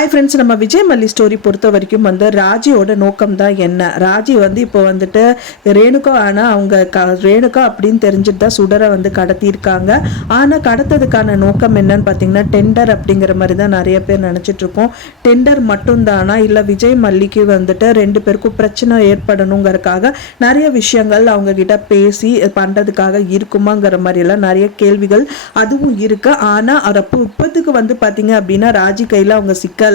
Hi friends, நம்ம விஜய் மல்லி story பொறுத்த வரைக்கும் வந்து ராஜியோட நோக்கம் தான் என்ன. ராஜி வந்து இப்போ வந்துட்டு ரேணுகா ஆனால் அவங்க ரேணுகா அப்படின்னு தெரிஞ்சுட்டு தான் சுடரை வந்து கடத்தியிருக்காங்க. ஆனால் கடத்ததுக்கான நோக்கம் என்னன்னு பார்த்தீங்கன்னா டெண்டர் அப்படிங்கிற மாதிரி தான் நிறைய பேர் நினச்சிட்டு இருக்கோம். டெண்டர் மட்டும்தானா இல்லை விஜய் மல்லிக்கு வந்துட்டு ரெண்டு பேருக்கும் பிரச்சனை ஏற்படணுங்கிறதுக்காக நிறைய விஷயங்கள் அவங்க கிட்ட பேசி பண்ணுறதுக்காக இருக்குமாங்கிற மாதிரியெல்லாம் நிறைய கேள்விகள் அதுவும் இருக்கு. ஆனால் அதை இப்போதுக்கு வந்து பார்த்தீங்க அப்படின்னா ராஜி கையில் அவங்க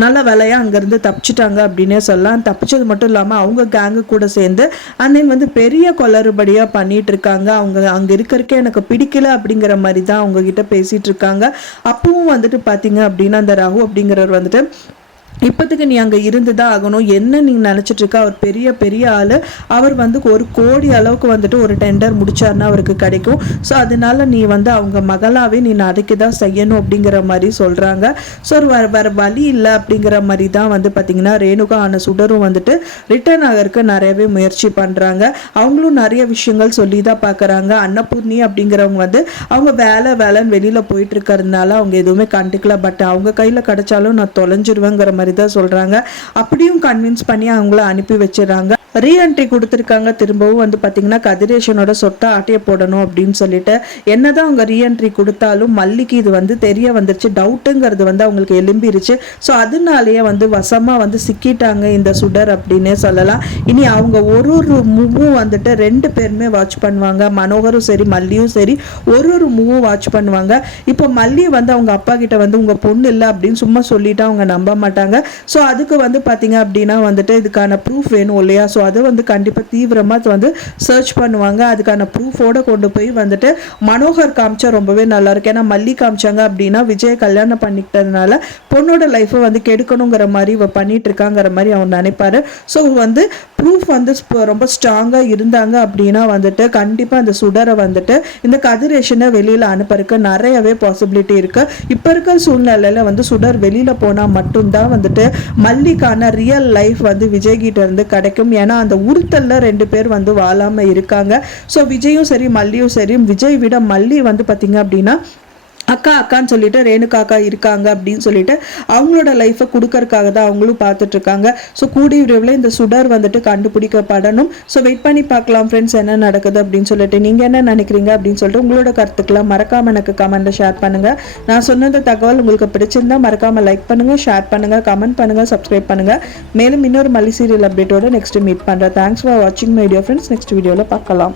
நல்ல வேலையா அங்கிருந்து தப்பிச்சிட்டாங்க அப்படின்னே சொல்லலாம். தப்பிச்சது மட்டும் இல்லாம அவங்க கேங்கு கூட சேர்ந்து அண்ணன் வந்து பெரிய கொளறுபடியா பண்ணிட்டு இருக்காங்க. அவங்க அங்க இருக்கிறதுக்கே எனக்கு பிடிக்கல அப்படிங்கிற மாதிரி தான் அவங்க கிட்ட பேசிட்டு இருக்காங்க. அப்பவும் வந்துட்டு பாத்தீங்க அப்படின்னா அந்த ரகு அப்படிங்கிறவர் வந்துட்டு இப்போதுக்கு நீ அங்கே இருந்து தான் ஆகணும், என்ன நீங்கள் நினச்சிட்டு இருக்க, அவர் பெரிய பெரிய ஆள், அவர் வந்து 1 கோடி அளவுக்கு வந்துட்டு ஒரு டெண்டர் முடிச்சாருன்னா அவருக்கு கிடைக்கும். ஸோ அதனால நீ வந்து அவங்க மகளாவே நீ அதுக்கு தான் செய்யணும் அப்படிங்கிற மாதிரி சொல்கிறாங்க. ஸோ வேறு வழி இல்லை அப்படிங்கிற மாதிரி தான் வந்து பார்த்திங்கன்னா ரேணுகா ஆன சுடரும் வந்துட்டு ரிட்டர்ன் ஆகிறதுக்கு நிறையவே முயற்சி பண்ணுறாங்க. அவங்களும் நிறைய விஷயங்கள் சொல்லி தான் பார்க்குறாங்க. அன்னபூர்ணி அப்படிங்கிறவங்க வந்து அவங்க வேலைன்னு வெளியில் போயிட்டு இருக்கிறதுனால அவங்க எதுவுமே கண்டுக்கல. பட் அவங்க கையில் கிடைச்சாலும் நான் தொலைஞ்சிருவேங்கிற மாதிரி தான் சொல்றாங்க. அப்படியும் கன்வின்ஸ் பண்ணி அவங்கள அனுப்பி வச்சிடறாங்க. ரீஎன்ட்ரி கொடுத்துருக்காங்க. திரும்பவும் வந்து பார்த்தீங்கன்னா கதிரேஷனோட சொத்தை ஆட்டைய போடணும் அப்படின்னு சொல்லிட்டு என்னதான் அவங்க ரீஎன்ட்ரி கொடுத்தாலும் மல்லிக்கு இது வந்து தெரிய வந்துருச்சு, டவுட்டுங்கிறது வந்து அவங்களுக்கு எழும்பிருச்சு. ஸோ அதனாலேயே வந்து வசமாக வந்து சிக்கிட்டாங்க இந்த சுடர் அப்படின்னே சொல்லலாம். இனி அவங்க ஒரு மூவும் வந்துட்டு 2 பேருமே வாட்ச் பண்ணுவாங்க. மனோகரும் சரி மல்லியும் சரி ஒரு மூவும் வாட்ச் பண்ணுவாங்க. இப்போ மல்லி வந்து அவங்க அப்பா கிட்ட வந்து உங்கள் பொண்ணு இல்லை அப்படின்னு சும்மா சொல்லிட்டு அவங்க நம்ப மாட்டாங்க. ஸோ அதுக்கு வந்து பார்த்தீங்க அப்படின்னா வந்துட்டு இதுக்கான ப்ரூஃப் வேணும் இல்லையா. ஸோ அதை வந்து கண்டிப்பாக தீவிரமாக வந்து சர்ச் பண்ணுவாங்க. அதுக்கான ப்ரூஃபோட கொண்டு போய் வந்துட்டு மனோகர் காமிச்சா ரொம்பவே நல்லா இருக்கு. ஏன்னா மல்லி காமிச்சாங்க அப்படின்னா விஜய் கல்யாணம் பண்ணிக்கிட்டதுனால பொண்ணோட லைஃப்பை வந்து கெடுக்கணுங்கிற மாதிரி இவ பண்ணிட்டு இருக்காங்கிற மாதிரி அவர் நினைப்பாரு. ஸோ வந்து ப்ரூஃப் வந்து ரொம்ப ஸ்ட்ராங்காக இருந்தாங்க அப்படின்னா வந்துட்டு கண்டிப்பாக அந்த சுடரை வந்துட்டு இந்த கதிரேஷனை வெளியில் அனுப்புறதுக்கு நிறையவே பாசிபிலிட்டி இருக்கு. இப்போ இருக்கிற சூழ்நிலையில் வந்து சுடர் வெளியில் போனால் மட்டும்தான் வந்துட்டு மல்லிக்கான ரியல் லைஃப் வந்து விஜய் கிட்ட இருந்து கிடைக்கும். ஏன்னா அந்த உறுத்தல்ல 2 பேர் வந்து வாழாம இருக்காங்க. ஸோ விஜயும் சரி மல்லியும் சரி, விஜய் விட மல்லி வந்து பார்த்தீங்க அப்படின்னா அக்கான்னு சொல்லிட்டு ரேணுகாக்கா இருக்காங்க அப்படின்னு சொல்லிட்டு அவங்களோட லைஃப்பை கொடுக்கறதுக்காக தான் அவங்களும் பார்த்துட்டு இருக்காங்க. ஸோ கூடிய விரைவில் இந்த சுடர் வந்துட்டு கண்டுபிடிக்கப்படணும். ஸோ வெயிட் பண்ணி பார்க்கலாம் ஃப்ரெண்ட்ஸ் என்ன நடக்குது அப்படின்னு சொல்லிட்டு. நீங்கள் என்ன நினைக்கிறீங்க அப்படின்னு சொல்லிட்டு உங்களோட கருத்துக்களை மறக்காம எனக்கு கமெண்ட்ல ஷேர் பண்ணுங்க. நான் சொன்ன தகவல் உங்களுக்கு பிடிச்சிருந்தா மறக்காம லைக் பண்ணுங்க, ஷேர் பண்ணுங்க, கமெண்ட் பண்ணுங்க, சப்ஸ்கிரைப் பண்ணுங்க. மேலும் இன்னொரு மல்லி சீரியல் அப்டேட்டோட நெக்ஸ்ட் மீட் பண்றேன். தேங்க்ஸ் ஃபார் வாட்சிங் மை டியர் ஃப்ரெண்ட்ஸ். நெக்ஸ்ட் வீடியோவில் பார்க்கலாம்.